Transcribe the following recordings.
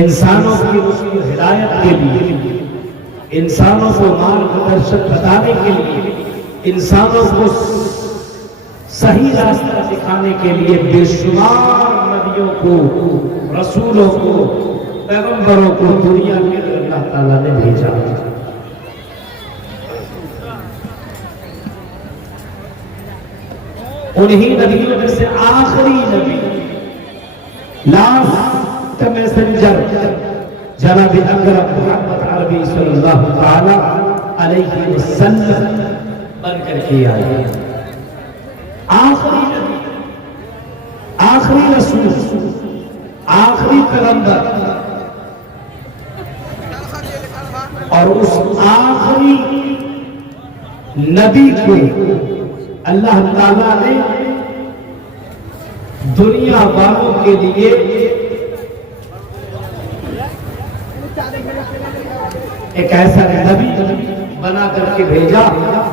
انسانوں کی ہدایت کے لیے، انسانوں کو مارگدرشن بتانے کے لیے، انسانوں کو صحیح راستہ دکھانے کے لیے بے شمار نبیوں کو، رسولوں کو، پیغمبروں کو دنیا میں اللہ تعالیٰ نے بھیجا۔ انہی نبیوں میں سے آخری نبی، لاسٹ میسنجر جناب اکرم محمد عربی صلی اللہ تعالی علیہ وسلم بن کر کے آئے۔ آخری نبی، آخری رسول، آخری پیغمبر، اور اس آخری نبی کو اللہ تعالیٰ نے دنیا والوں کے لیے ایک ایسا نبی بنا کر کے بھیجا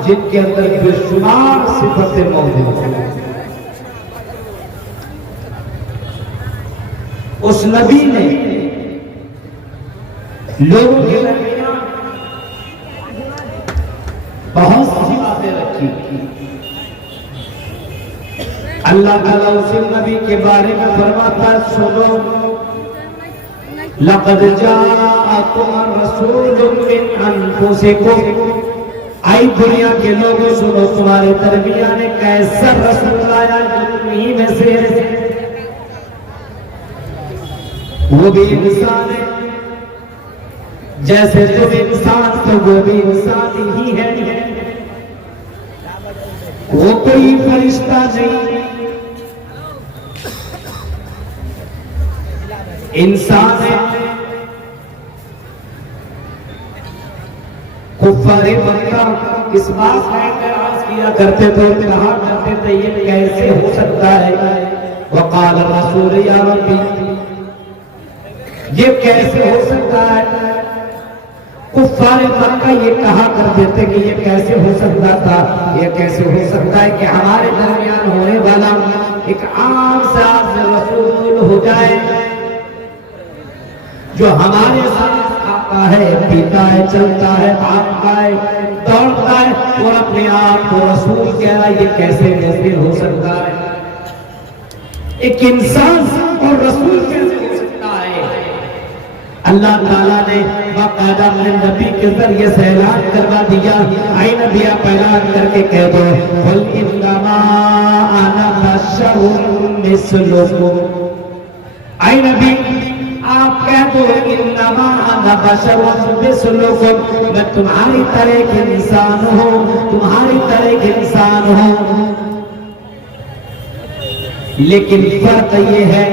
جن کے اندر بے شمار صفتیں موجود ہیں۔ اس نبی نے لوگوں کے درمیان بہت سی باتیں رکھی۔ اللہ تعالیٰ اس نبی کے بارے میں فرماتا ہے، سنو لقد جاءکم رسول من انفسکم، آئی دنیا کے لوگوں سنو، تمہارے درمیان ایک ایسا رسول آیا جو تمہیں میں سے وہ بھی انسان ہے جیسے تم انسان، تو وہ بھی انسان ہی ہے، وہ کوئی فرشتہ نہیں، انسان ہے۔ کفار مکہ اس بات کا اعتراض کیا کرتے تھے، کہا کرتے تھے یہ کیسے ہو سکتا ہے، وقال الرسول یا ربی، یہ کیسے ہو سکتا ہے۔ کفار مکہ یہ کہا کرتے تھے کہ یہ کیسے ہو سکتا تھا، یہ کیسے ہو سکتا ہے کہ ہمارے درمیان ہونے والا ایک عام سا رسول ہو جائے جو ہمارے ساتھ کھاتا ہے، پیتا ہے، چلتا ہے، بھاگتا ہے، دوڑتا ہے، اور اپنے آپ کو رسول کہہ رہا ہے، یہ کیسے ممکن ہو سکتا ہے۔ ایک انسان اور رسول کیسے ہو سکتا ہے۔ اللہ تعالیٰ نے باقاعدہ اپنے نبی کے ذریعے سے اعلان کروا دیا، اے نبی آپ اعلان کر کے کہہ دو، قل انما انا بشر مثلکم، اے نبی آپ کہہ دو انما انا بشر مثلکم، میں تمہاری طرح ایک انسان ہوں، تمہاری طرح ایک انسان ہوں، لیکن فرق یہ ہے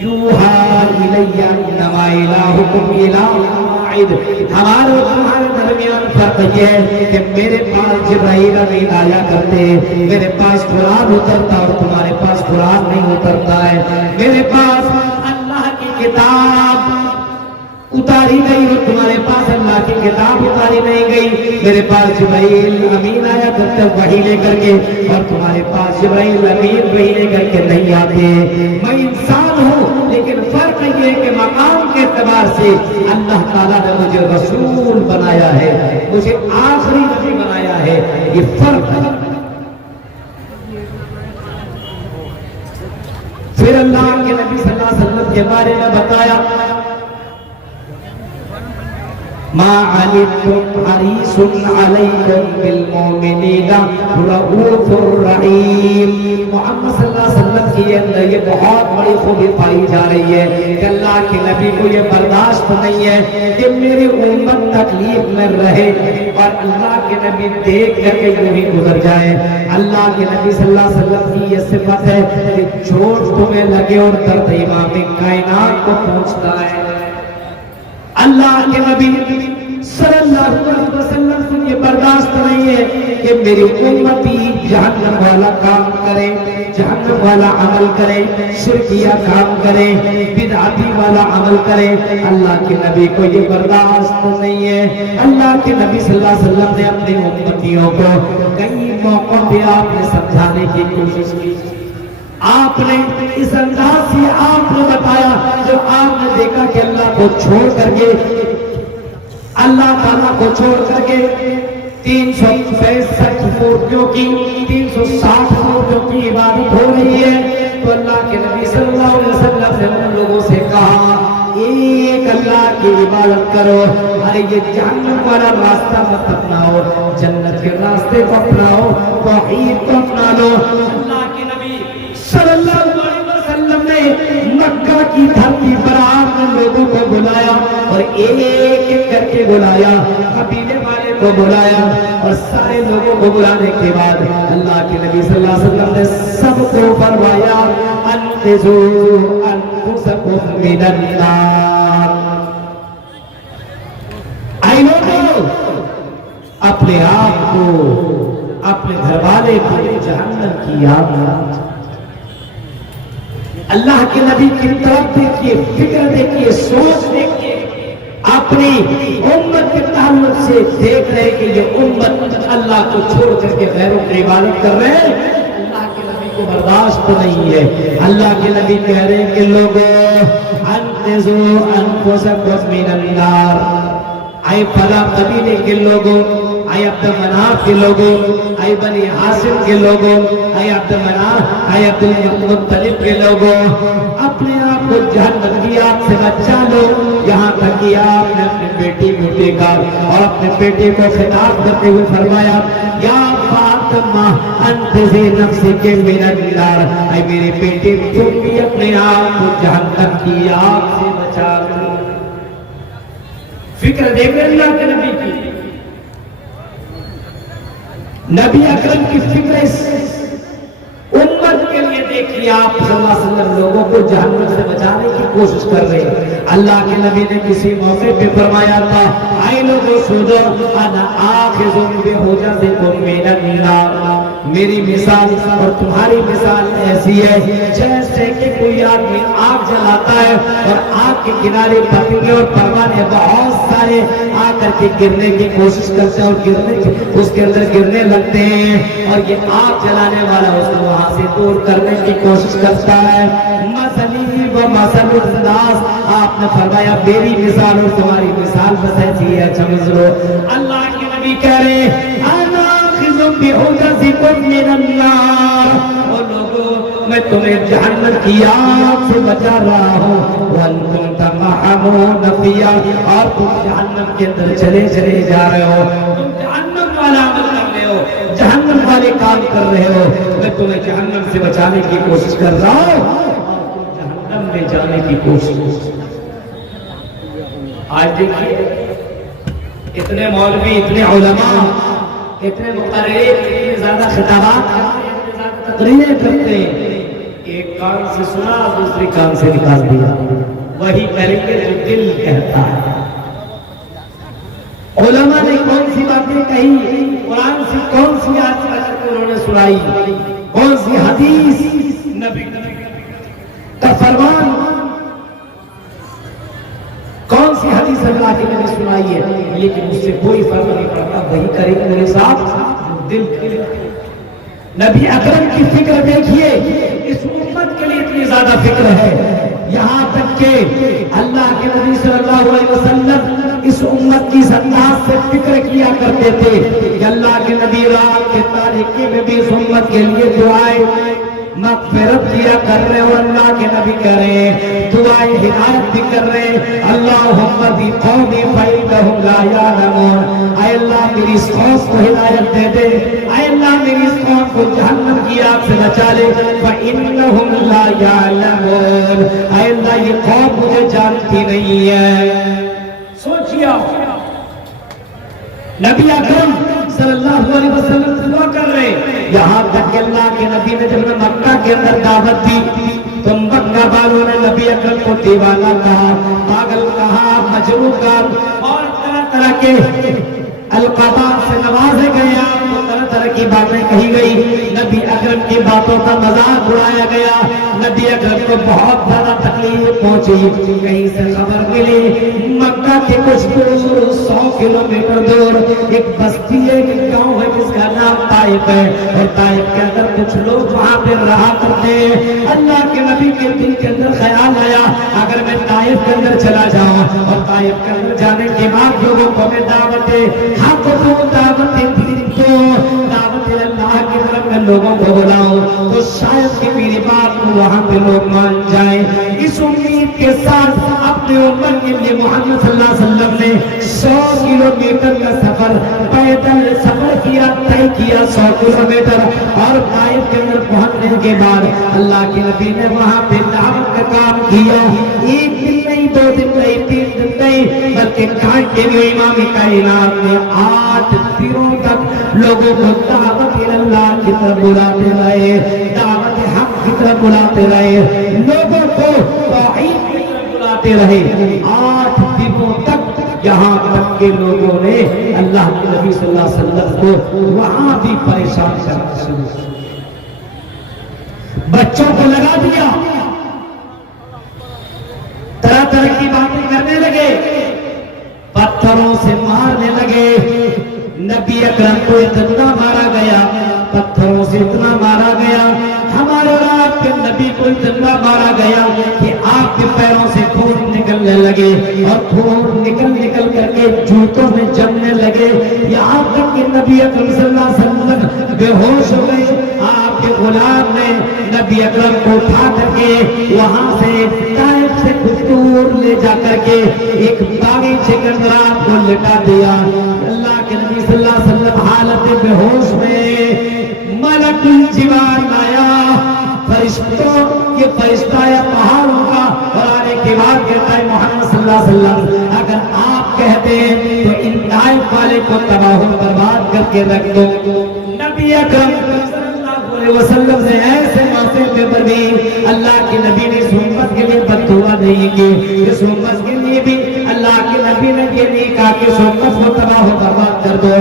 یوحا الی انما الہکم الہ واحد، ہمارے اور تمہارے درمیان فرق یہ ہے کہ میرے پاس جبرائیل امین آیا کرتے، میرے پاس قرآن اترتا اور تمہارے پاس قرآن نہیں اترتا ہے، میرے پاس اللہ کی کتاب اتاری گئی اور تمہارے پاس اللہ کی کتاب اتاری نہیں گئی، میرے پاس جبرائیل امین آیا کرتے وحی لے کر کے، اور تمہارے پاس جبرائیل امین وحی لے کر کے نہیں آتے۔ میں انسان ہوں، لیکن فرق یہ ہے کہ مقام کے اعتبار سے اللہ تعالیٰ نے مجھے رسول بنایا ہے، مجھے آخری نبی بنایا ہے، یہ فرق ہے۔ پھر اللہ کے نبی صلی اللہ علیہ وسلم کے بارے میں بتایا، ما عنتم حریص علیکم بالمؤمنین رؤوف رحیم، محمد صلی اللہ علیہ وسلم کی اندر یہ بہت بڑی خوبی پائی جا رہی ہے کہ اللہ کے نبی کو یہ برداشت نہیں ہے کہ میری امت تکلیف میں رہے اور اللہ کے نبی دیکھ کر کے یوں ہی گزر جائے۔ اللہ کے نبی صلی اللہ علیہ وسلم کی یہ صفت ہے کہ چوٹ تمہیں لگے اور درد امام کائنات کو پہنچتا ہے۔ اللہ کے نبی صلی اللہ علیہ وسلم کو یہ برداشت نہیں ہے کہ میری امتی جہنم والا کام کرے، جہنم والا عمل کرے، شرکیہ کام کرے، بدعتی والا عمل کرے، اللہ کے نبی کو یہ برداشت نہیں ہے۔ اللہ کے نبی صلی اللہ علیہ وسلم نے اپنے امتیوں کو کئی موقعوں پہ آپ نے سمجھانے کی کوشش کی، آپ نے اس انداز سے آپ نے بتایا، جو آپ نے دیکھا کہ اللہ کو چھوڑ کر کے اللہ تعالیٰ کو چھوڑ کر کے 365 مورتیوں کی 360 مورتیوں کی عبادت ہو رہی ہے، تو اللہ کے نبی صلی اللہ علیہ وسلم نے ان لوگوں سے کہا ایک اللہ کی عبادت کرو، ارے یہ جہنم والا راستہ مت اپناؤ، جنت کے راستے کو اپناؤ، توحید کو اپنا لو۔ اللہ کے نبی صلی اللہ علیہ وسلم نے مکہ کی دھرتی پر آپ نے لوگوں کو بلایا اور ایک ایک کر کے بلایا، قبیلے والے کو بلایا، اور سارے لوگوں کو بلانے کے بعد اللہ کے نبی صلی اللہ علیہ وسلم نے سب کو فرمایا انقذوا انفسکم من النار، اے لوگوں اپنے آپ کو اپنے گھر والے کو جہنم کی آگ نہ۔ اللہ کے نبی کی طرف دیکھیے، فکر دیکھیے، سوچ دیکھیے، اپنی امت کے تعلق سے دیکھ رہے کہ یہ امت اللہ کو چھوڑ کر کے غیروں کی عبادت کر رہے ہیں، اللہ کے نبی کو برداشت نہیں ہے۔ اللہ کے نبی کہہ رہے ہیں کہ لوگوں انقذوا انفسکم من النار، اے فلاں قبیلے کے لوگوں، اے عبد مناف کے لوگوں، اے بنی ہاشم کے لوگوں، اے عبد مناف، اے عبد المطلب کے لوگوں، اپنے آپ کو جہنم کی آگ سے بچا لو۔ یہاں تک کہ آپ نے اپنے بیٹی کو دیکھا اور اپنے بیٹے کو خطاب کرتے ہوئے فرمایا یا فاطمہ انقذی نفسک من النار، اے میرے بیٹے تم بھی اپنے آپ کو جہنم کی آگ سے بچا لو۔ فکر دیکھ رہے اللہ کے نبی کی، نبی اکرم کی فکر اس امت کے لیے دیکھیے، آپ صلی اللہ علیہ وسلم لوگوں کو جہنم سے بچانے کی کوشش کر رہے ہیں۔ اللہ کے نبی نے کسی موقع پہ فرمایا تھا اے لوگوں سنو انا آخذ بحجزکم من النار، میری مثال اور تمہاری مثال ایسی ہے جیسے کہ کوئی آدمی آگ جلاتا ہے اور آگ کے کنارے پتنگے اور پروانے بہت سارے آ کر کے گرنے کی کوشش کرتے ہیں اور اس کے اندر گرنے لگتے ہیں، اور یہ آگ جلانے والا اس کو وہاں سے دور کرنے کی کوشش کرتا ہے۔ مثلی و مثل الناس، آپ نے فرمایا میری مثال اور تمہاری مثال بس ایسی ہے، سمجھ لو۔ اللہ کے نبی کہہ رہے انا آخذ بحجزکم من النار، اور لوگوں میں تمہیں جہنم کی آگ سے بچا رہا ہوں، وانتم تمحمون فیہا، اور تم جہنم کے اندر چلے جا رہے ہو، تم جہنم والا عمل کر رہے ہو، جہنم والے کام کر رہے ہو، میں تمہیں جہنم سے بچانے کی کوشش کر رہا ہوں اور تم جہنم میں جانے کی کوشش۔ آج دیکھیے اتنے مولوی، اتنے علماء، اتنے مقررین، اتنے زیادہ خطابات کرتے ہیں، اتنے زیادہ تقریریں کرتے ہیں، ایک کان سے سنا دوسری کان سے نکال دیا، وہی کریں گے جو دل کہتا ہے۔ علماء نے کون سی باتیں کہی، قرآن سے کون سی آیت انہوں نے سنائی، کون سی حدیث نبی کا فرمان، کون سی حدیث اللہ کے نبی سنائی ہے، لیکن اس سے کوئی فرق نہیں پڑتا، وہی کریں گے میرے ساتھ دل۔ نبی اکرم کی فکر دیکھیے، اس امت کے لیے اتنی زیادہ فکر ہے، یہاں تک کہ اللہ کے نبی صلی اللہ علیہ وسلم اس امت کی انداز سے فکر کیا کرتے تھے کہ اللہ کے نبی رات کے تاریکی میں بھی اس امت کے لیے دعائیں مغفرت کیا کر رہے ہیں، اور اللہ کے نبی کر رہے ہیں دعائیں ہدایت بھی کر رہے ہیں۔ اللہم بی قومی فإنہم لا یعلمون، اے اللہ میری اس قوم کو ہدایت دے دے، اے اللہ میری اس قوم کو جہنم کی آگ سے بچا لے، فإنہم لا یعلمون، اے اللہ یہ قوم مجھے جانتی نہیں ہے۔ سوچیے نبی اکرم صلی اللہ علیہ وسلم دعا کر رہے، یہاں تک کہ اللہ کے نبی نے جب مکہ کے اندر دعوت دی تو مکہ والوں نے نبی اکرم کو دیوانہ کہا، پاگل کہا، مجنون کہا، اور طرح طرح کے القابات سے نوازے گئے، آپ کو طرح طرح کی باتیں کہی گئی، نبی اکرم کی باتوں کا مذاق اڑایا گیا، نبی اکرم کو بہت زیادہ تکلیف پہنچی۔ کہیں سے خبر ملی مکہ کے کچھ دور 100 کلومیٹر دور ایک بستی ہے، ایک گاؤں ہے جس کا نام طائف ہے، اور طائف کے اندر کچھ لوگ وہاں پہ رہا کرتے ہیں۔ اللہ کے نبی کے دل کے اندر خیال آیا اگر میں طائف طائف کے اندر چلا جاؤں اور طائف کے اندر جانے کے بعد لوگوں کو میں دعوت حق کو دعوت دین کو دعوت اللہ کی طرف میں لوگوں کو بلاؤں تو شاید کہ میری بات کو وہاں پہ لوگ مان جائیں. اس امید کے ساتھ اپنے امت کے لیے محمد صلی اللہ علیہ وسلم نے 100 کلومیٹر کا سفر پیدل سفر کیا, طے کیا 100 کلومیٹر. اور طائف کے اندر پہنچنے کے بعد اللہ کے نبی نے وہاں پہ دعوت کا کام کیا. ایک دن نہیں, 2 دن نہیں, 3 دن نہیں, بلکہ کنٹینیو امام کائنات نے 8 دنوں تک لوگوں کو دعوت اللہ کی طرف بلاتے رہے, دعوت حق کی طرف بلاتے رہے, لوگوں کو توحید کی طرف بلاتے رہے. 8 دنوں تک, یہاں تک کے لوگوں نے اللہ کے نبی صلی اللہ علیہ وسلم کو وہاں بھی پریشان کرنا شروع کیا. بچوں کو لگا دیا, طرح طرح کی باتیں کرنے لگے, پتھروں سے مارنے لگے. نبی اکرم کو اتنا مارا گیا, پتھروں سے اتنا مارا گیا, ہمارے اور آپ کے نبی کو اتنا مارا گیا کہ آپ کے پیروں سے خون نکلنے لگے اور خون نکل کر کے جوتوں میں جمنے لگے. یہاں تک کہ نبی اکرم صلی اللہ علیہ وسلم بے ہوش ہو گئے. آپ کے غلام نے نبی اکرم کو اٹھا کر کے وہاں سے طائف سے کچھ دور لے جا کر کے ایک باغیچے کے اندر آپ کو لٹا دیا. اللہ کے نبی صلی اللہ علیہ وسلم حالت بے ہوش میں ملک الجبال آیا, فرشتوں یہ فرشتہ آیا پہاڑوں کا, اور آنے کے بعد کہتا ہے محمد صلی اللہ علیہ وسلم اگر آپ کہتے ہیں تو ان طائف والے کو تباہ و برباد کر کے رکھ دو. نبی اکرم صلی اللہ علیہ وسلم سے ایسے موقع پر بھی اللہ کے نبی نے اس امت کے لیے بد دعا نہیں کی. اس امت کے لیے بھی اللہ کے نبی نے یہ نہیں کہا کہ اس امت کو تباہ و برباد کر دو,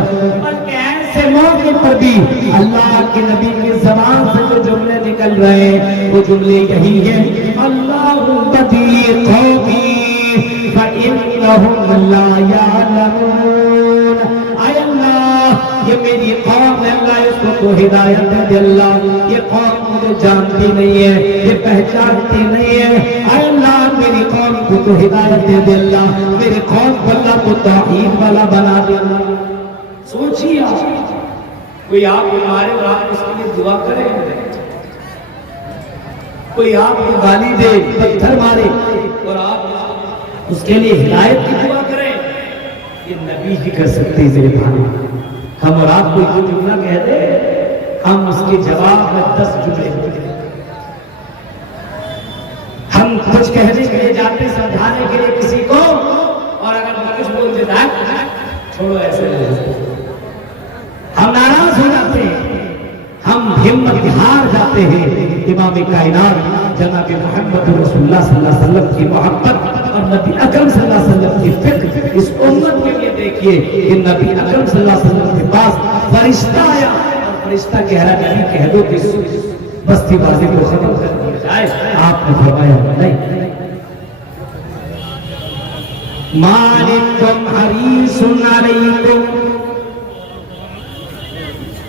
بلکہ ایسے موقع پر بھی اللہ کے نبی کی زبان سے جو جملے نکل رہے ہیں وہ جملے یہی ہیں, اللہم بدی قومی فإنہم لا یعلمون. اے اللہ یہ میری قوم ہے, اللہ اس کو تو ہدایت دے. اللہ یہ قوم مجھے جانتی نہیں ہے, یہ پہچانتی نہیں ہے. اے اللہ میری قوم کو تو ہدایت دے. اللہ میری قوم کو اللہ کو توحید والا بنا دے. سوچیے کوئی آپ کو مارے اور آپ اس کے لیے دعا کریں, کوئی آپ کو گالی دے, پتھر مارے اور آپ اس کے لیے ہدایت کی دعا کریں, یہ نبی ہی کر سکتے ہیں میرے بھائی. ہم اور آپ کو یہ جملہ کہہ دے, ہم اس کے جواب میں 10 جملے ہوتے ہیں. ہم کچھ کہنے کے لیے جاتے, سمجھانے کے لیے کسی کو, اور اگر وہ کچھ بول دیتا ہے چھوڑو ایسے نہیں, ہم ناراض ہو جاتے ہیں, ہم ہمت ہار جاتے ہیں. امام کائنات جناب محمد رسول اللہ صلی اللہ علیہ وسلم کی محبت اور نبی اکرم صلی اللہ علیہ وسلم کی فکر اس امت کے لیے دیکھیے کہ نبی اکرم صلی اللہ علیہ وسلم کے پاس فرشتہ آیا اور فرشتہ کہہ رہا نبی کہہ دو کہ بستی بازی کو ختم کر دیا جائے. آپ نے فرمایا نہیں, مالکم حریص علیکم,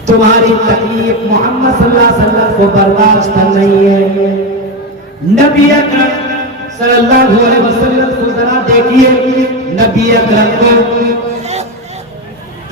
تمہاری تکلیف محمد صلی اللہ علیہ وسلم کو برداشت نہیں ہے. نبی اکرم صلی اللہ علیہ وسلم کو ذرا دیکھیے, نبی اکرم کو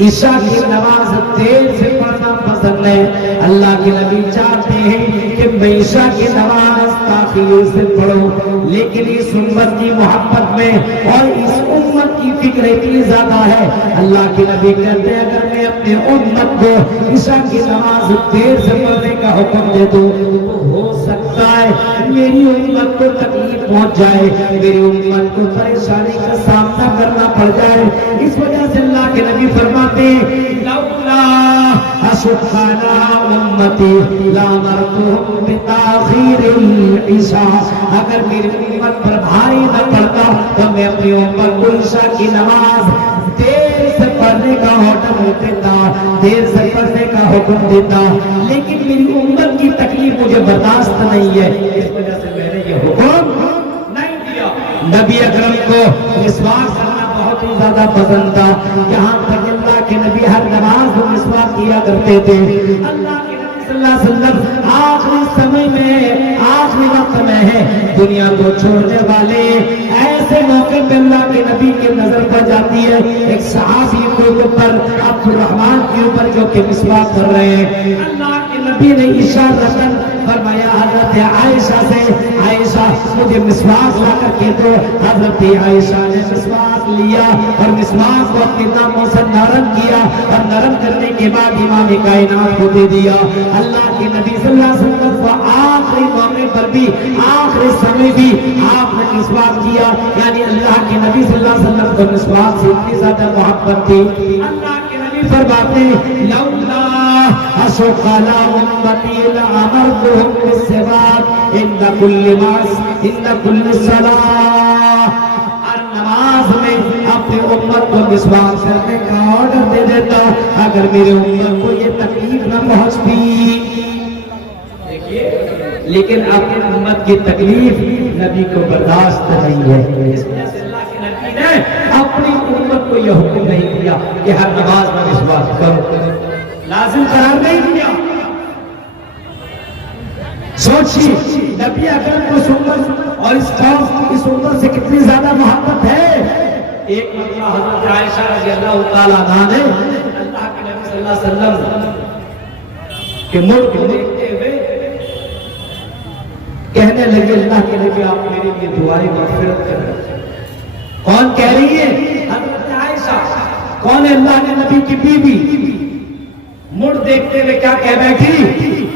عشاء کی نماز دیر سے پڑھنا پسند ہے. اللہ کے نبی چاہتے ہیں کہ میں عشاء کی نماز تاخیر سے پڑھوں, لیکن اس امت کی محبت میں اور اس امت کی فکر اتنی زیادہ ہے, اللہ کے نبی کہتے ہیں اگر میں اپنے امت کو عشاء کی نماز دیر سے پڑھنے کا حکم دے دوں تو ہو سکتا ہے میری امت کو تکلیف پہنچ جائے, میری امت کو پریشانی کا سامنا کرنا پڑ جائے. اس وجہ سے اللہ کے نبی فرماتے لولا اشق علی امتی لامرتهم بتاخیر العشاء, اگر میری امت پر بھاری نہ پڑتا تو میں اپنی امت کو عشاء کی نماز دیر سے پڑھنے کا حکم دیتا, دیر سے پڑھنے کا حکم دیتا, لیکن میری امت کی تکلیف مجھے برداشت نہیں ہے, اس وجہ سے میں نے یہ حکم نہیں دیا. نبی اکرم کو مسواک کرنا بہت ہی زیادہ پسند تھا, یہاں تک اللہ کے نبی ہر نماز میں مسواک کیا کرتے تھے. اللہ کے نبی صلی اللہ علیہ وسلم آخری سمے میں, آخری وقت میں رہے دنیا کو چھوڑنے والے. ایسے موقع پہ اللہ کے نبی کی نظر پڑ جاتی ہے ایک صحابی کے اوپر, عبد الرحمن کے اوپر, جو کہ مسواک کر رہے ہیں. اللہ کے نبی نے اشارتاً فرمایا حضرت عائشہ سے, عائشہ مجھے مسواک لا کر کے دو. حضرت عائشہ نے مسواک لیا اور مسواک کو اپنے دانتوں سے نرم کیا اور نرم کرنے کے بعد امام کائنات کو دے دیا. اللہ کے نبی صلی اللہ علیہ وسلم کو آخری موقع پر بھی, آخری سمے بھی آپ نے مسواک کیا. یعنی اللہ کے نبی صلی اللہ علیہ وسلم کو مسواک سے اتنی زیادہ محبت تھی. اللہ کے نبی فرماتے ہیں لولا اشق علی امتی لامرتهم بالسواک عند کل مس عند کل صلاۃ. ہر نماز میں اپنے امت کو مسواک کرنے کا آرڈر دے دیتا اگر میرے امت کو یہ تکلیف نہ پہنچتی. لیکن اپنی امت کی تکلیف نبی کو برداشت نہیں ہے, اس وجہ سے اللہ کے نبی نے اپنی امت کو یہ حکم نہیں دیا کہ ہر نماز میں مسواک کرو, لازم قرار نہیں دیا. سوچیے نبی اکرم کو سنت اور اس قوم اس امت سے کتنی زیادہ محبت ہے. ایک مرتبہ حضرت عائشہ رضی اللہ تعالیٰ عنہا نے اللہ کے نبی صلی اللہ علیہ وسلم کے ملک کو دیکھتے ہوئے کہنے لگے اللہ کے نبی آپ میرے لیے دعائیں مغفرت کریں. کون کہہ رہی ہے؟ حضرت عائشہ. کون ہے؟ اللہ کے نبی کی بیوی. مڑ دیکھتے ہوئے کیا کہہ بیٹھی,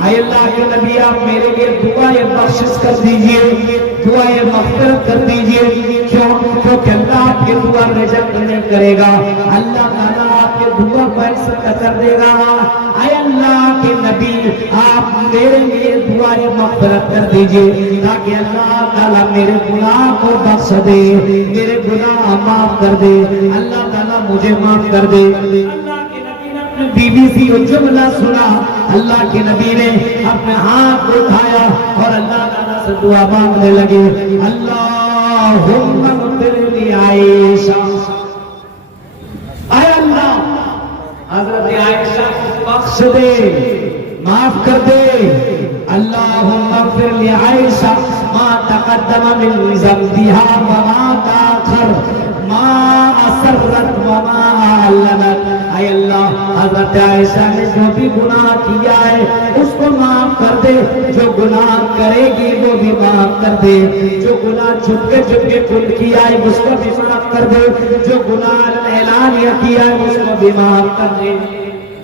اے اللہ کے نبی آپ میرے لیے دعائیں بخشش کر دیجئے, دعائیں مغفرت کر دیجئے. کیونکہ اللہ آپ کے دعا ریجیکٹ نہیں کرے گا, اللہ تعالیٰ آپ کے دعا کو ایکسپٹ کر دے گا. اے اللہ کے نبی آپ میرے لیے دعائیں مغفرت کر دیجئے تاکہ اللہ تعالیٰ میرے گناہ کو بخش دے, میرے گناہ معاف کر دے, اللہ تعالیٰ مجھے معاف کر دے. اللہ کے نبی نے اپنے بیوی سے یہ جملہ سنا. اللہ کے نبی نے اپنے ہاتھ کو اٹھایا اور اللہ تعالیٰ سے دعا مانگنے لگے, اللہم اغفر لی عائشہ. اے اللہ حضرت عائشہ کو بخش دے, معاف کر دے. اللہم اغفر لی عائشہ ما تقدم من ذنبها وما تاخر, ما اسرت وما اعلنت. اے اللہ حضرت عائشہ نے جو بھی گناہ کیا ہے اس کو معاف کر دے, جو گناہ کرے گی وہ بھی معاف کر دے, جو گناہ چھپ کے خود کیا ہے اس کو بھی معاف کر دے, جو گناہ اعلانیہ کیا ہے اس کو بھی معاف کر دے.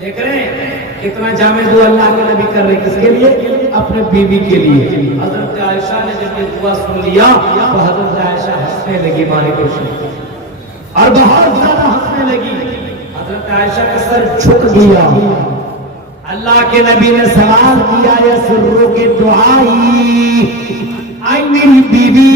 دیکھ رہے ہیں کتنا جامع دعا اللہ کے نبی کر رہے ہیں, کس کے لیے؟ اپنے بیوی کے لیے. حضرت عائشہ نے جب یہ دعا سن لیا تو حضرت عائشہ ہنسنے لگی مالک الشمس اور بہت زیادہ ہنسنے لگی. حضرت عائشہ کا سر جھک گیا. اللہ کے نبی نے سوال کیا, یا سروں کے دعائی, آئی میری بیوی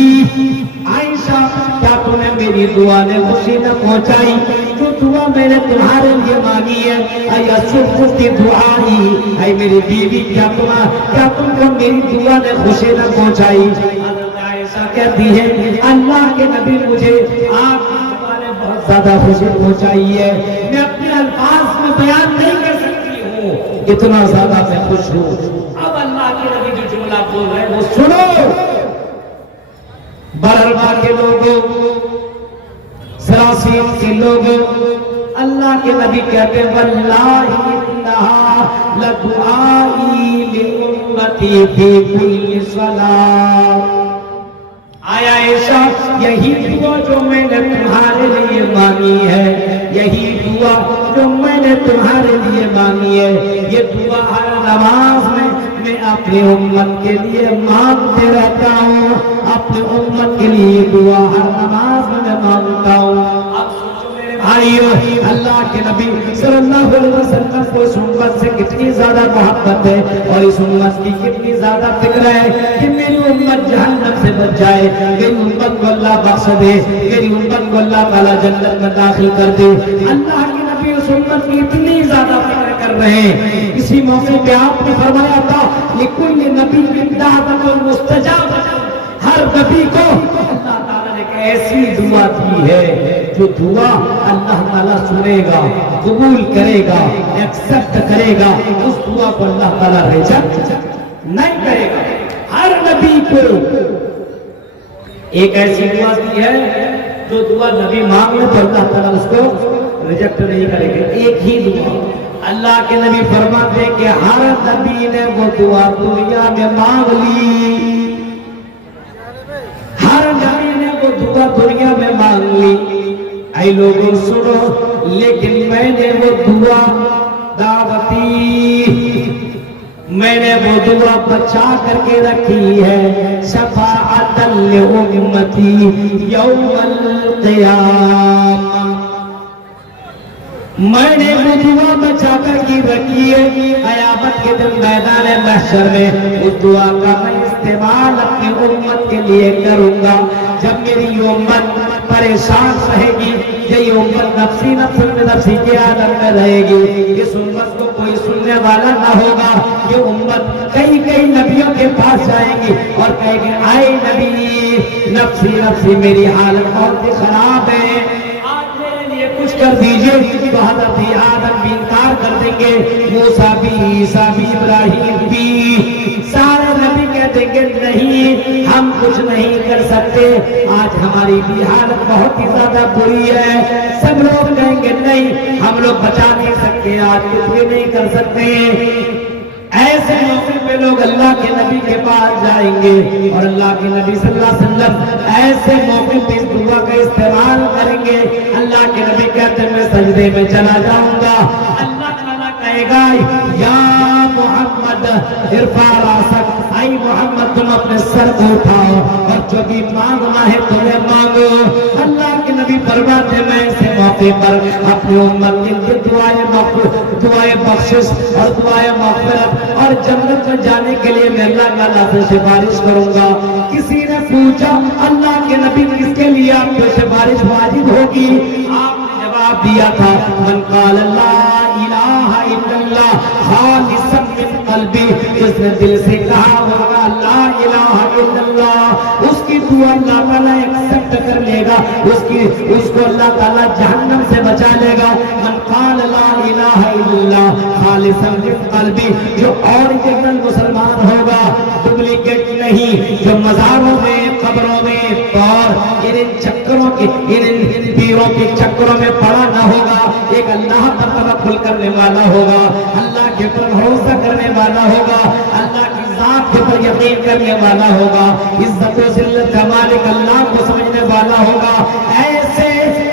عائشہ کیا تمہیں میری دعا نے خوشی نہ پہنچائی؟ جو دعا میں نے تمہارے لیے مانگی ہے, یا سروں کی دعائی, اے میری بیوی کیا تم کو میری دعا نے خوشی نہ پہنچائی؟ حضرت عائشہ کہتی ہے اللہ کے نبی مجھے آپ بہت زیادہ خوشی پہنچائی ہے, میں اپنے الفاظ میں بیان نہیں کر سکتی ہوں اتنا زیادہ میں خوش ہوں. اب اللہ کے نبی جو جملہ بول رہے ہیں وہ سنو. برما کے لوگوں, سراسین کے لوگوں, اللہ کے نبی کہتے ہیں واللہ انہا لدعائی لامتی فی کل صلاۃ. آیا عائشہ یہی دعا جو میں نے تمہارے لیے مانگی ہے, یہی دعا جو میں نے تمہارے لیے مانگی ہے, یہ دعا ہر نماز میں اپنی امت کے لیے مانگتے رہتا ہوں, اپنی امت کے لیے دعا ہر نماز میں مانگتا ہوں. اب سوچو میرے بھائیو, اللہ کے نبی صلی اللہ علیہ وسلم کو اس امت سے کتنی زیادہ محبت ہے اور اس امت کی کتنی زیادہ فکر ہے کہ میری امت جہنم سے بچ جائے, میری امت کو اللہ بخش دے, میری امت کو اللہ تعالیٰ جنت میں داخل کر دے. اللہ کے نبی اس امت کی اتنی زیادہ فکر کر رہے ہیں. اسی موقع پہ آپ نے فرمایا تھا لکل نبی دعوت مستجاب, ہر نبی کو اللہ تعالیٰ نے ایسی دعا دی ہے جو دعا اللہ تعالیٰ سنے گا, قبول کرے گا, ایکسپٹ کرے گا, اس دعا کو اللہ تعالیٰ ریجیکٹ نہیں کرے گا. ہر نبی کو ایک ایسی دعا دی ہے جو دعا نبی مانگ لے تو اللہ تعالیٰ اس کو ریجیکٹ نہیں کرے گا. ایک ہی دعا اللہ کے نبی فرماتے ہیں کہ ہر نبی نے وہ دعا دنیا میں مانگ لی, ہر نبی نے وہ دعا دنیا میں مانگ لی. اے لوگوں سنو, لیکن میں نے وہ دعا دعوتی, میں نے وہ دعا بچا کر کے رکھی ہے شفاعت لامتی یوم القیامہ. میں نے وہ دعا بچا کر کے رکھی ہے قیامت کے دن میدان محشر میں. اس دعا کا میں استعمال اپنی امت کے لیے کروں گا. جب میری امت پریشان رہے گی, یہ امت نفسی نفسی کے عالم میں رہے گی, اس امت کو کوئی سننے والا نہ ہوگا. یہ امت کئی نبیوں کے پاس جائیں گی اور کہے گی آئے نبی, نفسی میری حالت بہت ہی خراب ہے, آج میرے لیے کچھ کر دیجئے. تو حضرت آدم بھی انکار کر دیں گے, موسیٰ بھی, عیسیٰ بھی, ابراہیم بھی, سارے نبی کہہ دیں گے نہیں ہم کچھ نہیں کر سکتے. آج ہماری بھی حالت بہت ہی زیادہ بری ہے. سب لوگ کہیں گے نہیں ہم لوگ بچا نہیں سکتے, آج کچھ بھی نہیں کر سکتے. ایسے موقع پہ لوگ اللہ کے نبی کے پاس جائیں گے اور اللہ کے نبی صلی اللہ علیہ وسلم ایسے موقع پہ اس دعا کا استعمال کریں گے. اللہ کے نبی کہتے ہیں میں سجدے میں چلا جاؤں گا. اللہ تعالیٰ کہے گا یا محمد ارفع راسک, اے محمد تم اپنے سر کو اٹھاؤ اور جو بھی مانگنا ہے تمہیں مانگو. اللہ کے نبی فرماتے ہیں میں ایسے موقع پر اپنی امت کے لیے دعائیں بخشش اور دعائیں مغفرت اور جنت میں جانے کے لیے میں اللہ تعالیٰ سے سفارش کروں گا. کسی نے پوچھا اللہ کے نبی کس کے لیے آپ کو سفارش واجب ہوگی؟ آپ نے جواب دیا تھا من قال لا الہ الا اللہ خالصا من قلبی, جس نے دل سے کہا ہوگا لا الہ الا اللہ, اس کی دعا اللہ تعالیٰ ایکسپٹ کر لے گا, اس کو اللہ تعالیٰ جہنم سے بچا لے گا. من قال لا الہ الا اللہ خالصا من قلبی, جو اوریجنل مسلمان ہوگا, ڈپلیکیٹ نہیں, جو مزاروں میں قبروں میں اور ان چکروں کے ان پیروں کے چکروں میں پڑا نہ ہوگا, ایک اللہ پر توکل کرنے والا ہوگا, اللہ کے پر بھروسہ کرنے والا ہوگا, اللہ کی ذات کے پر یقین کرنے والا ہوگا, عزت و ذلت کا مالک اللہ کو سمجھنے والا ہوگا.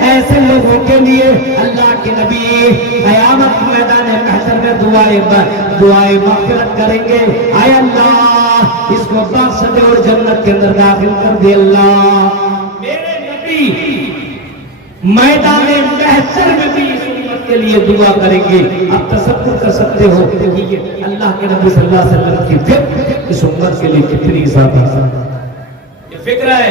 ایسے لوگوں کے لیے اللہ کے نبی قیامت میدان محشر میں دعائیں مغفرت کریں گے. اے اللہ اس کو بخش دے اور جنت کے اندر داخل کر دے. اللہ میرے نبی میدان محشر میں بھی اس امت کے لیے دعا کریں گے. آپ تصور کر سکتے ہو کہ اللہ کے نبی صلی اللہ علیہ وسلم کی فکر اس امت کے لیے کتنی زیادہ یہ فکر ہے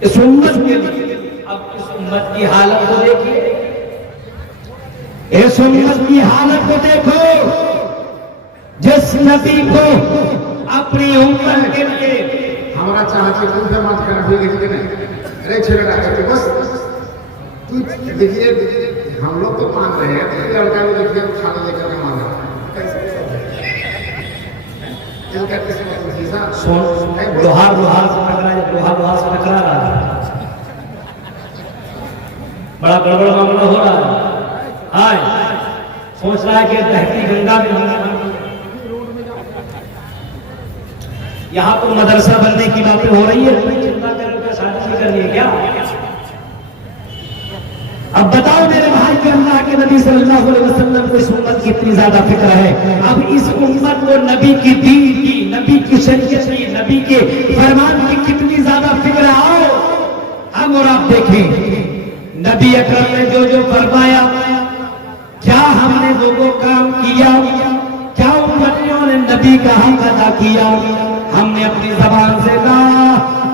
اس امت کے لیے. اب اس امت کی حالت کو دیکھیے, اس امت کی حالت کو دیکھو, جس نبی کو اپنی امت کے لیے ہمارا چاہتے ہیں کہ مات کرنا بھی دیکھتے نہیں ارے چھوڑا کہتے بس دیکھیے ہم لوگ تو مان رہے ہیں, لڑکا بھی دیکھیے کھانا لے کر کے مان رہا لوہار سے ٹکرا رہا ہے, بڑا گڑبڑ معاملہ ہو رہا ہے. سوچ رہا ہے کہ بہتی گنگا میں یہاں تو مدرسہ بننے کی باتیں ہو رہی ہے, شادی کرنی ہے کیا؟ اب بتاؤ میرے بھائی کہ اللہ کے نبی صلی اللہ علیہ وسلم کو اس امت کی اتنی زیادہ فکر ہے. اب اس امت کو نبی کی دین کی, نبی کی شریعت کی, نبی کے فرمان کی کتنی زیادہ فکر ہے. آؤ ہم اور آپ دیکھیں نبی اکرم نے جو فرمایا, کیا ہم نے وہ کام کیا, کیا امتیوں نے نبی کا حق ادا کیا؟ ہم نے اپنی زبان سے لا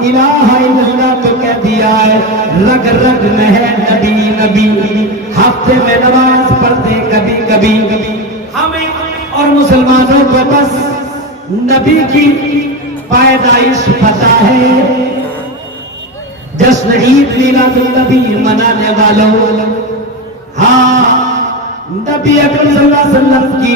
الہ الا اللہ تو کہہ دیا ہے, رگ رگ میں ہے نبی نبی, ہفتے میں نماز پڑھتے کبھی کبھی. ہمیں اور مسلمانوں کو بس نبی کی پیدائش پتہ ہے, جشن عید میلاد النبی منانے والوں. ہاں نبی اکرم صلی اللہ علیہ وسلم کی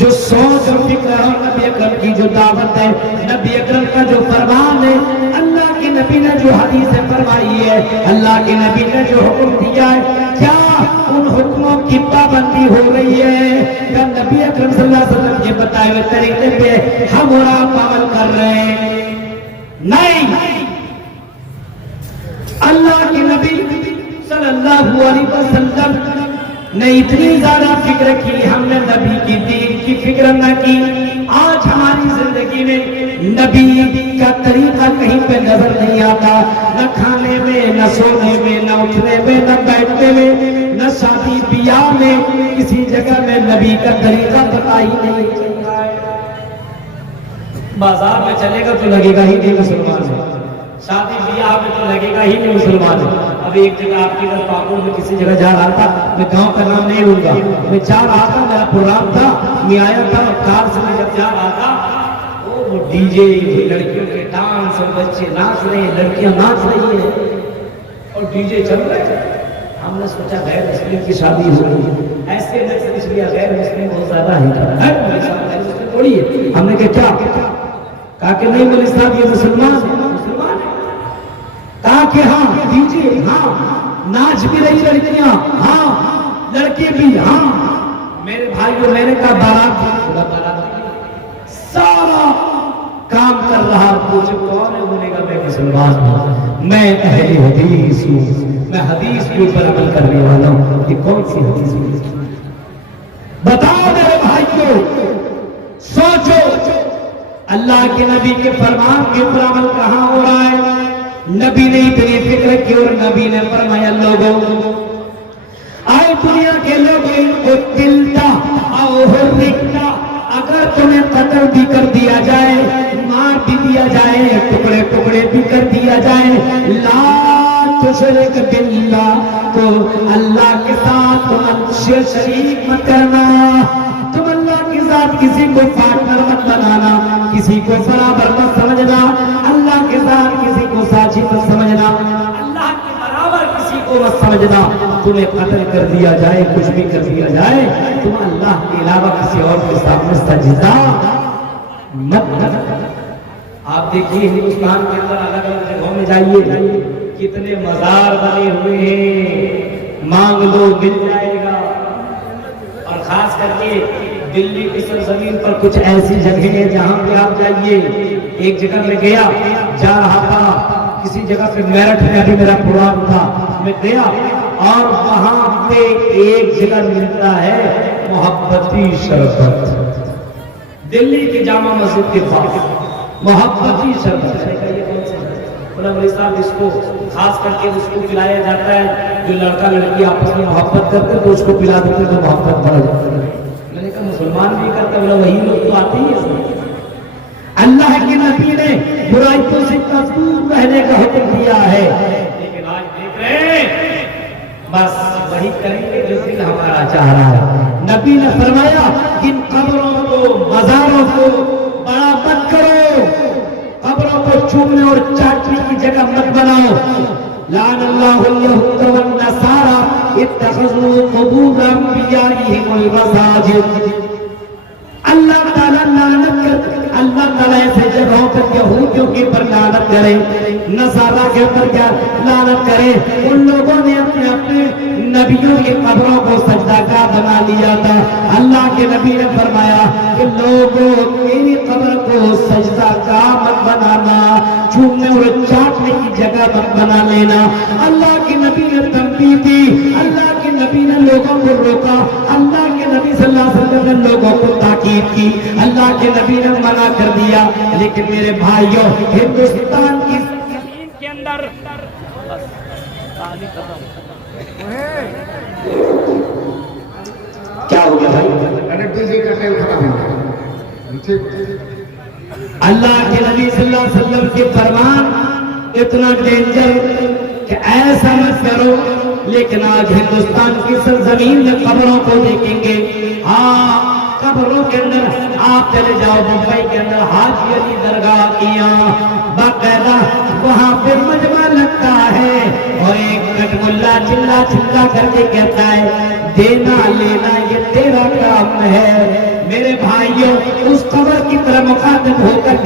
جو سوچ اور فکر ہے نبی اکرم کی جو دعوت ہے، نبی اکرم کا جو فرمان ہے، اللہ کے نبی نے جو حدیث فرمائی ہے، اللہ کے نبی نے جو حکم دیا ہے، کیا ان حکموں کی پابندی ہو رہی ہے؟ کیا نبی اکرم صلی اللہ علیہ وسلم کے بتائے ہوئے طریقے پہ ہم اور آپ عمل کر رہے ہیں؟ نہیں۔ اللہ کے نبی صلی اللہ علیہ وسلم نے اتنی زیادہ فکر کی، ہم نے نبی کی دین کی فکر نہ کی۔ آج ہماری زندگی میں نبی کا طریقہ کہیں پہ نظر نہیں آتا، نہ کھانے میں، نہ سونے میں، نہ اٹھنے میں، نہ بیٹھنے میں، نہ شادی بیاہ میں، کسی جگہ میں نبی کا طریقہ پتہ ہی نہیں چلتا ہے۔ بازار میں چلے گا تو لگے گا ہی نہیں مسلمان ہے، شادی بیاہ میں تو لگے گا ہی نہیں مسلمان ہے۔ ابھی ایک جگہ آپ کی ادھر پاپور میں کسی جگہ جا رہا تھا، میں گاؤں کا نام نہیں لوں گا، میں جا رہا تھا، میرا پروگرام تھا، میں آیا تھا کار سے، میں جب جا رہا تھا وہ ڈی جے، لڑکیوں کے ڈانس، اور بچے ناچ رہے ہیں، لڑکیاں ناچ رہی ہیں اور ڈی جے چل رہے ہیں۔ ہم نے سوچا غیر مسلم کی شادی ہو رہی ہے، ایسے میں سمجھ لیا غیر مسلم بہت زیادہ ہے، تھوڑی ہے۔ ہم نے کہا کہا کہ نہیں مولوی صاحب یہ مسلمان ہے، کہا کہ ہاں دیجیے، ہاں ناچ بھی رہی لڑکیاں، ہاں لڑکے بھی، ہاں میرے بھائیوں، میں نے کہا بارات سارا کام کر رہا، پوچھے کون ہے؟ بولے گا میں مسلمان ہوں، میں اہل حدیث ہوں، میں حدیث کے اوپر عمل کرنے والا ہوں۔ یہ کون سی حدیث ہے؟ بتاؤ میرے بھائیوں، سوچو اللہ کے نبی کے فرمان کے اوپر عمل کہاں ہو رہا ہے؟ نبی نے اتنی فکر کی اور نبی نے فرمایا لوگوں، آئے دنیا کے لوگوں کو قتلتا او حرقتا، اگر تمہیں قتل بھی کر دیا جائے، مار بھی دیا جائے، ٹکڑے ٹکڑے بھی کر دیا جائے، لا تشرک باللہ، تو اللہ کے ساتھ تم شریک مت کرنا، تم اللہ کے ساتھ کسی کو پارٹنر مت بنانا، کسی کو برابر مت سمجھنا، اللہ کے ساتھ کسی کو ساتھی مت سمجھنا، اللہ کے برابر کسی کو مت سمجھنا۔ تمہیں قتل کر دیا جائے، کچھ بھی کر دیا جائے، تم اللہ کے علاوہ کسی اور کے سامنے سجدہ مت کرنا۔ آپ دیکھیے ہندوستان کے اندر الگ الگ جگہوں میں جائیے، کتنے مزار بنے ہوئے ہیں، مانگ لو مل جائے گا۔ اور خاص کر کے دلی کی سرزمین پر کچھ ایسی جگہیں ہیں جہاں پہ آپ جائیے۔ ایک جگہ میں گیا، جا رہا تھا کسی جگہ پہ، میرٹھ میں ابھی میرا پروگرام تھا، میں گیا اور وہاں پہ ایک جگہ ملتا ہے محبتی شربت، دلی کی جامع مسجد کے پاس محبتی شربت۔ مولوی صاحب اس کو خاص کر کے اس کو پلایا جاتا ہے، جو لڑکا لڑکی آپس میں محبت کرتے ہیں تو اس کو پلا دیتے ہیں تو محبت بڑھ جاتی ہے۔ میں نے کہا مسلمان بھی کرتے ہیں، وہی لوگ تو آتے ہی ہیں۔ اللہ کے نبی نے برائیوں سے دور رہنے کا حکم دیا ہے، لیکن آج دیکھ رہے ہیں بس وہی کریں گے جو دل ہمارا چاہ رہا ہے۔ نبی نے فرمایا ان قبروں کو، مزاروں کو بڑا مت کرو، قبروں کو چومنے اور چاٹنے کی جگہ مت بناؤ۔ لعن اللہ اليہود والنصارى اتخذوا قبور انبیائهم المساجد۔ اللہ تعالیٰ لعنت کر، اللہ تعالیٰ ایسے جگہوں پر یہودیوں کے پر لعنت کرے، نصارہ کے پر کیا لعنت کرے، ان لوگوں نے اپنے اپنے نبیوں کی قبروں کو سجدہ گاہ بنا لیا تھا۔ اللہ کے نبی نے فرمایا کہ لوگوں میری قبر کو سجدہ گاہ مت بنانا، چومنے اور چاٹنے کی جگہ مت بنا لینا۔ اللہ کے نبی نے تنبیہ دی، اللہ کے نبی نے لوگوں کو روکا، اللہ کے نبی صلی اللہ علیہ وسلم نے لوگوں کو تاکید کی، اللہ کے نبی نے منع کر دیا۔ لیکن میرے بھائیوں، ہندوستان کی زمین کے اندر کیا ہو گیا بھائی؟ اللہ کے نبی صلی اللہ علیہ وسلم کے فرمان اتنا ڈینجر کہ ایسا مت کرو، لیکن آج ہندوستان کی سرزمین میں قبروں کو دیکھیں گے۔ ہاں قبروں کے اندر آپ چلے جاؤ، ممبئی کے اندر حاجی علی درگاہ کیا باقاعدہ وہاں پہ مجمع لگتا ہے، اور ایک کٹ ملا چلا کر کے کہتا ہے دینا لینا یہ تیرا کام ہے۔ میرے بھائی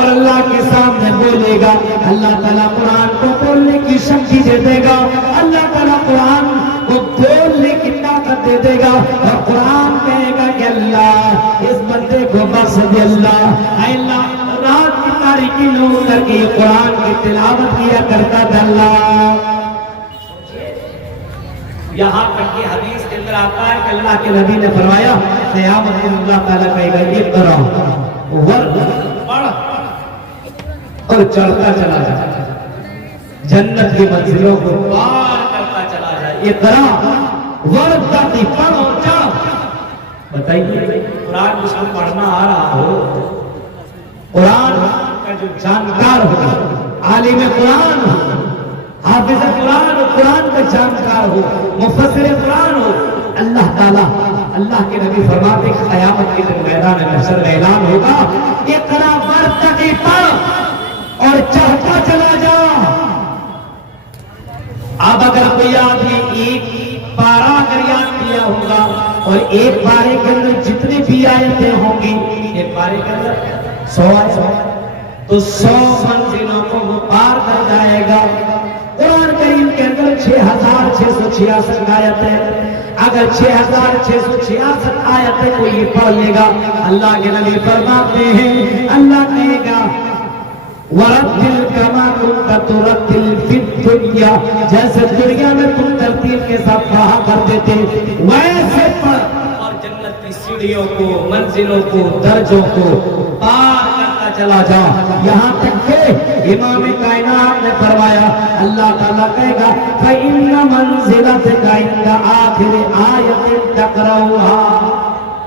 اور اللہ کے سامنے بولے گا، اللہ تعالیٰ قرآن کو بولنے کی شکتی دے دے گا، اللہ تعالیٰ قرآن کو بولنے کی طاقت دے دے گا، اور قرآن کہے گا کہ اللہ اس بندے کو بخش دے، اللہ اے اللہ رات کی تاریکی میں اتر کے قرآن کی تلاوت کیا کرتا تھا اللہ۔ یہاں تک کہ حدیث کے اندر آتا ہے کہ اللہ کے نبی نے فرمایا قیامت میں اللہ تعالیٰ کہے گا یہ کرو ورد پڑھ اور چڑھتا چلا جائے، جنت کی منزلوں کو پار کرتا چلا جائے، یہ کرو ورد تاکہ پڑھ اور چڑھ۔ بتائیے قرآن جس کو پڑھنا آ رہا ہو، قرآن کا جو جانکار ہو، عالم قرآن ہو، حافظ قرآن ہو، قرآن کا جانکار ہو، مفسر قرآن ہو، اللہ تعالیٰ اللہ کے نبی فرماتے ہیں قیامت کے دن میدان محشر میں اعلان ہوگا اقرا ورتقی پڑھ اور چڑھتا چلا جا۔ اب اگر کوئی آدمی ایک پارہ اگر یاد کیا ہوگا اور ایک پارے کے اندر جتنی بھی آیتیں ہوں گی، ایک پارے کے اندر 100 آیتیں تو 100 منزلوں کو وہ پار کر جائے گا۔ قرآن کریم کے اندر 6666 آیتیں، اگر 6666 آیتیں کو یہ پڑھ لے گا، اللہ کے نبی فرماتے ہیں اللہ کہے گا وَرَتِّلْ كَمَا كُنْتَ تُرَتِّلْ فِي الدُّنْيَا، جیسے دنیا میں تم ترتیل کے ساتھ پڑھا کرتے تھے ویسے پڑھ، اور جنت کی سیڑھیوں کو، منزلوں کو، درجوں کو پار کرتا چلا جا، یہاں تک کہ امام کائنات نے فرمایا اللہ تعالیٰ کہے گا فَإِنَّ مَنزِلَتَكَ عِنْدَ آخِرِ آیَةٍ تَقْرَؤُهَا،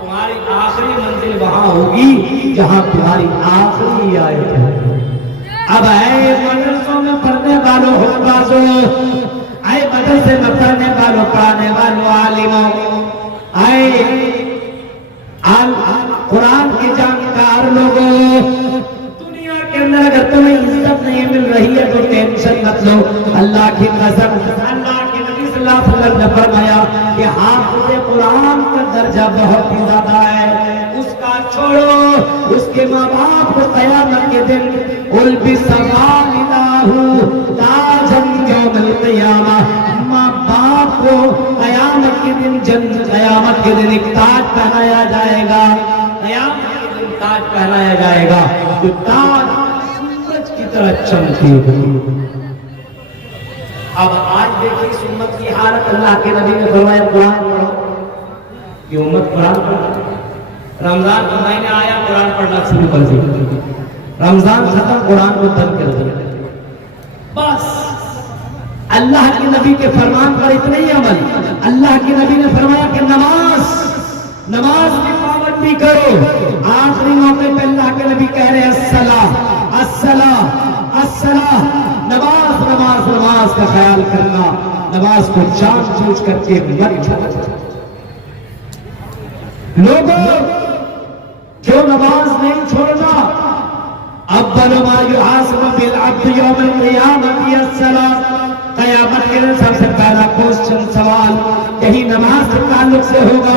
تمہاری آخری منزل وہاں ہوگی جہاں تمہاری آخری آیت ہے۔ اب اے مدرسوں میں پڑھنے والوں حفاظوں، اے مدرسے میں پڑھنے والوں پڑھانے والوں عالموں، اے قرآن کے جانکار لوگوں، دنیا کے اندر اگر تمہیں عزت نہیں مل رہی ہے تو ٹینشن مت لو، اللہ کی قسم اللہ کے نبی صلی اللہ علیہ وسلم نے فرمایا کہ حافظ قرآن کا درجہ بہت ہی زیادہ ہے، اس کا چھوڑو اس کے ماں باپ کو قیامت کے دن البس والدہ تاجا یوم القیامہ، ماں باپ کو قیامت کے دن قیامت کے دن ایک تاج پہنایا جائے گا، قیامت کے دن تاج پہنایا جائے گا جو تاج سورج کی طرح چمکے گا۔ اب آج دیکھیں اس امت کی حالت، اللہ کے نبی نے فرمایا قرآن پڑھو، یہ امت قرآن پڑھو، رمضان کا مہینہ آیا قرآن پڑھنا شروع کر دیا، رمضان ختم قرآن کو بند کر دیا، بس اللہ کے نبی کے فرمان پر اتنا ہی عمل۔ اللہ کے نبی نے فرمایا کہ نماز کی پابندی کرو، آخری موقع پہ اللہ کے نبی کہہ رہے ہیں الصلاۃ الصلاۃ الصلاۃ، نماز نماز نماز کا خیال کرنا، نماز کو جان بوجھ کر کے مت چھوڑو۔ لوگوں جو نماز نہیں چھوڑنا، اول ما یحاسب بالعبد یوم القیامۃ الصلاۃ، قیامت کے دن سب سے پہلا کوشچن سوال یہی نماز سے تعلق سے ہوگا۔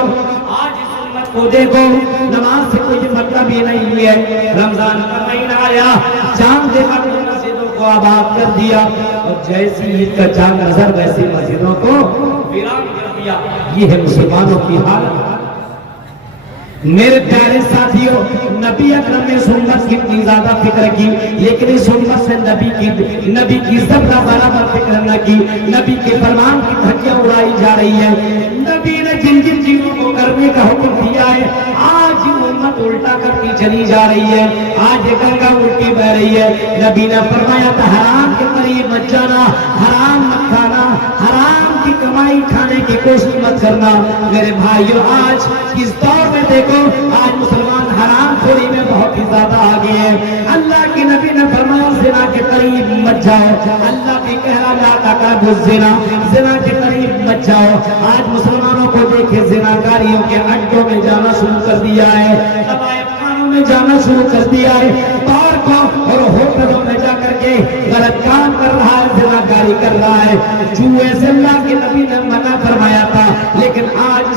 آج اس امت کو دیکھو نماز سے کوئی مطلب ہی نہیں ہے، رمضان کا مہینہ آیا چاند دیکھا تو مسجدوں کو آباد کر دیا، اور جیسی عید کا چاند نظر ویسی مسجدوں کو ویران کر دیا۔ یہ ہے مسلمانوں کی حالت۔ میرے پیارے ساتھیوں، نبی اکرم نے اس امت کی اتنی زیادہ فکر کی، لیکن اس امت سے نبی کی عزت کا برابر فکر نہ کی، نبی کے فرمان کی دھجیاں اڑائی جا رہی ہے، نبی نے جن جن چیزوں کو کرنے کا حکم دیا ہے آج یہ امت الٹا کرتی چلی جا رہی ہے، آج یہ گنگا الٹی بہ رہی ہے۔ نبی نے فرمایا تھا حرام کے قریب مت جانا، حرام مت کھانا، حرام کی کمائی کھانے کی کوشش مت کرنا۔ میرے بھائیو، آج اس دور میں دیکھو آج مسلمان حرام خوری میں بہت ہی زیادہ آگے ہیں۔ اللہ کے نبی نے فرمایا زنا کے قریب مت جاؤ، اللہ بھی کہہ رہا لا تقربوا الزنا، زنا کے قریب مت جاؤ۔ آج مسلمانوں کو دیکھے زناکاریوں کے اڈوں میں جانا شروع کر دیا ہے، قبائل خانوں میں جانا شروع کر دیا ہے، پارکوں اور ہوٹلوں میں جا کر کے غلط کام کر رہا ہے، زناکاری کر رہا ہے۔ جوئے سے اللہ کے نبی نے منع فرمایا تھا، لیکن آج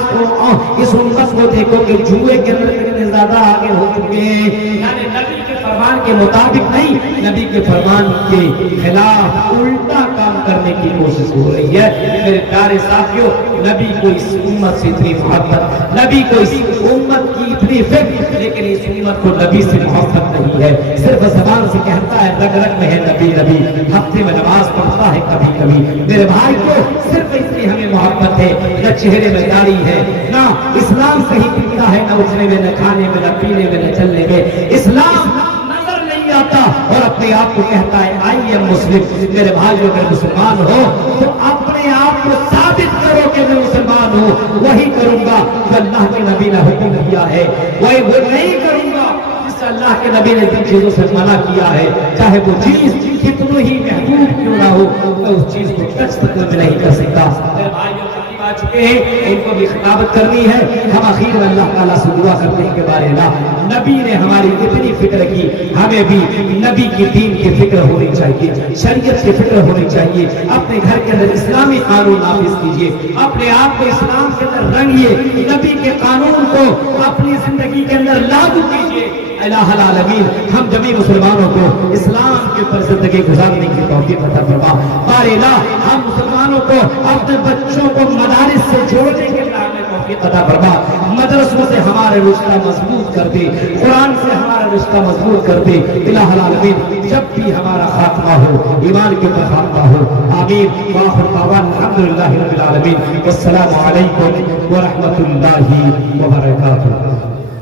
اس امت کو دیکھو کہ جوئے کے اندر کتنے زیادہ آگے ہو چکے ہیں۔ یعنی نبی کے فرمان کے مطابق نہیں، نبی کے فرمان کے خلاف الٹا کام کرنے کی کوشش ہو رہی ہے۔ میرے پیارے ساتھیوں، نبی کو اس امت سے اتنی محبت، نبی کو اس امت کی اتنی فکر، لیکن اس امت کو نبی سے محبت نہیں ہے۔ صرف زبان سے کہتا ہے، رگ رگ میں ہے نبی نبی، ہفتے میں نماز پڑھتا ہے کبھی کبھی۔ میرے بھائی کو صرف اتنی ہمیں محبت ہے، نہ چہرے میں داڑھی ہے، نہ اسلام صحیح دکھتا ہے، نہ اٹھنے میں، نہ کھانے میں، نہ پینے میں، نہ چلنے میں۔ اسلام نظر نہیں آتا اور اپنے آپ کو کہتا ہے آئی ایم مسلم۔ میرے بھائی اگر مسلمان ہو تو اپنے آپ کو ثابت کرو کہ میں مسلمان ہوں۔ وہی کروں گا جو اللہ کے نبی نے حکم کیا ہے، وہی وہ نہیں کروں گا جس سے اللہ کے نبی نے جن چیزوں سے منع کیا ہے، چاہے وہ چیز کتنی ہی محدود کیوں نہ ہو، میں اس چیز کو ٹچ تک میں نہیں کر سکتا۔ میرے بھائی جو خطیب آ چکے ہیں ان کو بھی خطابت کرنی ہے۔ ہم اخیر میں اللہ تعالیٰ سے دعا کرتے ہیں کہ بارے اللہ، نبی نے ہماری اتنی فکر کی، ہمیں بھی نبی کی دین کی فکر ہونی چاہیے، شریعت کی فکر ہونی چاہیے۔ اپنے گھر کے اندر اسلامی قانون نافذ کیجیے، اپنے آپ کو اسلام کے اندر رنگیے، نبی کے قانون کو اپنی زندگی کے اندر لاگو کیجیے۔ الہ العالمین ہم جميع مسلمانوں کو اسلام کے اوپر زندگی گزارنے کی توفیق عطا فرما۔ بارے اللہ ہم مسلمانوں کو اپنے بچوں کو مدارس سے جوڑنے کے لیے توفیق عطا فرما۔ مدرسوں سے ہمارا رشتہ مضبوط کر دے، قرآن سے ہمارا رشتہ مضبوط کر دے۔ الہ العالمین جب بھی ہمارا خاتمہ ہو ایمان کے اوپر خاتمہ ہو، آمین۔ وآخر دعوانا الحمدللہ رب العالمین، والسلام علیکم ورحمۃ اللہ وبرکاتہ۔